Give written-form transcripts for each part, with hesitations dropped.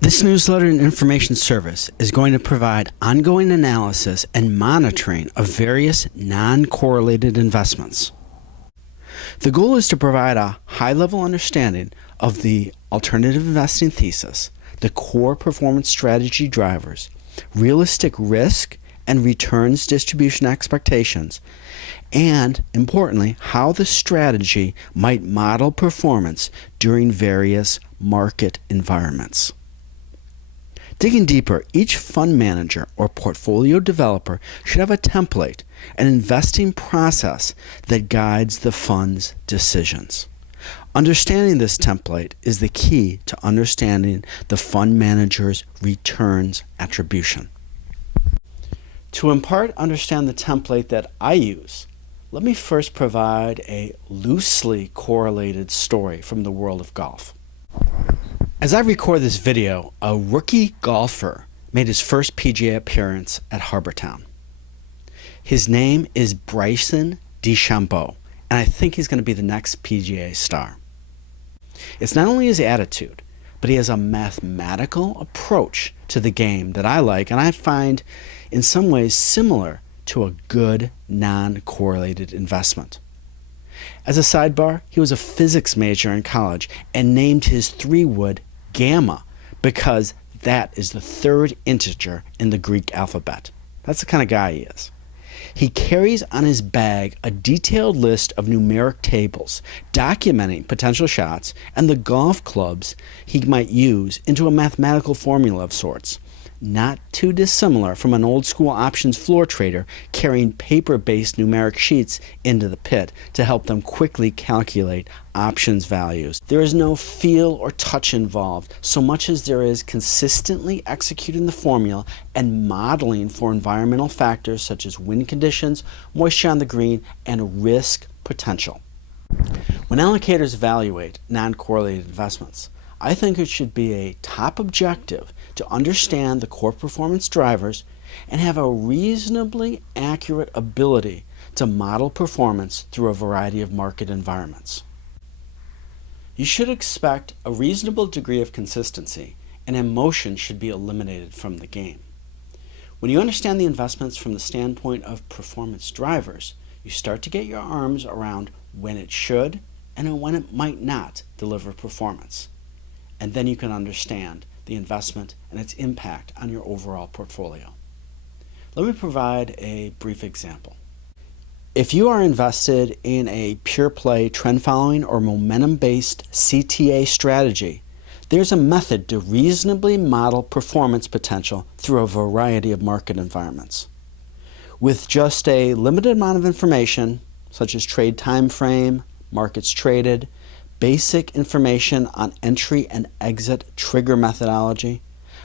This newsletter and information service is going to provide ongoing analysis and monitoring of various non-correlated investments. The goal is to provide a high-level understanding of the alternative investing thesis, the core performance strategy drivers, realistic risk and returns distribution expectations, and, importantly, how the strategy might model performance during various market environments. Digging deeper, each fund manager or portfolio developer should have a template, an investing process that guides the fund's decisions. Understanding this template is the key to understanding the fund manager's returns attribution. To in part understand the template that I use, let me first provide a loosely correlated story from the world of golf. As I record this video, a rookie golfer made his first PGA appearance at Harbour Town. His name is Bryson DeChambeau, and I think he's going to be the next PGA star. It's not only his attitude, but he has a mathematical approach to the game that I like and I find in some ways similar to a good non-correlated investment. As a sidebar, he was a physics major in college and named his 3-wood gamma because that is the third integer in the Greek alphabet. That's the kind of guy he is. He carries on his bag a detailed list of numeric tables documenting potential shots and the golf clubs he might use into a mathematical formula of sorts, not too dissimilar from an old-school options floor trader carrying paper-based numeric sheets into the pit to help them quickly calculate options values. There is no feel or touch involved so much as there is consistently executing the formula and modeling for environmental factors such as wind conditions, moisture on the green, and risk potential. When allocators evaluate non-correlated investments, I think it should be a top objective to understand the core performance drivers and have a reasonably accurate ability to model performance through a variety of market environments. You should expect a reasonable degree of consistency, and emotion should be eliminated from the game. When you understand the investments from the standpoint of performance drivers, you start to get your arms around when it should and when it might not deliver performance. And then you can understand the investment and its impact on your overall portfolio. Let me provide a brief example. If you are invested in a pure play trend following or momentum based CTA strategy, there's a method to reasonably model performance potential through a variety of market environments. With just a limited amount of information, such as trade time frame, markets traded, basic information on entry and exit trigger methodology,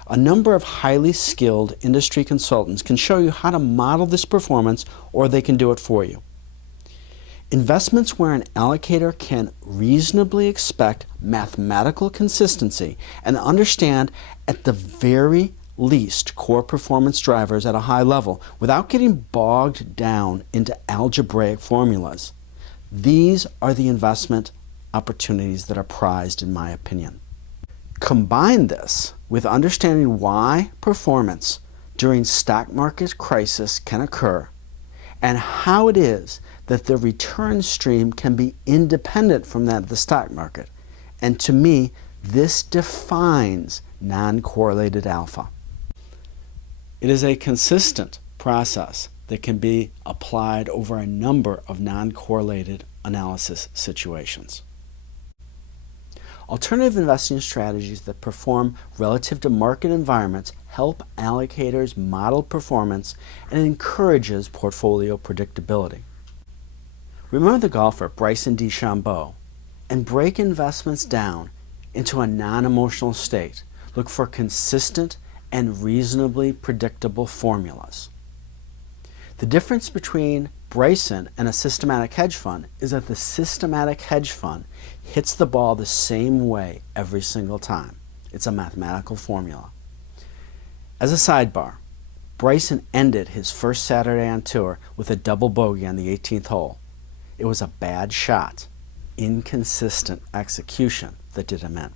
a number of highly skilled industry consultants can show you how to model this performance, or they can do it for you. Investments where an allocator can reasonably expect mathematical consistency and understand at the very least core performance drivers at a high level without getting bogged down into algebraic formulas. These are the investment opportunities that are prized, in my opinion. Combine this with understanding why performance during stock market crisis can occur and how it is that the return stream can be independent from that of the stock market. And to me, this defines non-correlated alpha. It is a consistent process that can be applied over a number of non-correlated analysis situations. Alternative investing strategies that perform relative to market environments help allocators model performance and encourages portfolio predictability. Remember the golfer Bryson DeChambeau and break investments down into a non-emotional state. Look for consistent and reasonably predictable formulas. The difference between Bryson and a systematic hedge fund is that the systematic hedge fund hits the ball the same way every single time. It's a mathematical formula. As a sidebar, Bryson ended his first Saturday on tour with a double bogey on the 18th hole. It was a bad shot, inconsistent execution that did him in.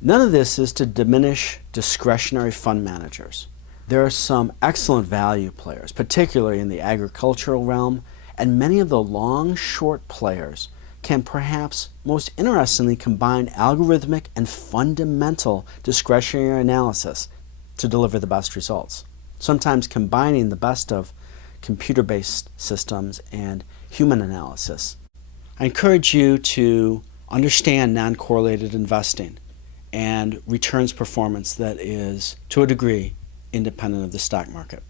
None of this is to diminish discretionary fund managers. There are some excellent value players, particularly in the agricultural realm, and many of the long-short players can perhaps most interestingly combine algorithmic and fundamental discretionary analysis to deliver the best results, sometimes combining the best of computer-based systems and human analysis. I encourage you to understand non-correlated investing and returns performance that is, to a degree, independent of the stock market.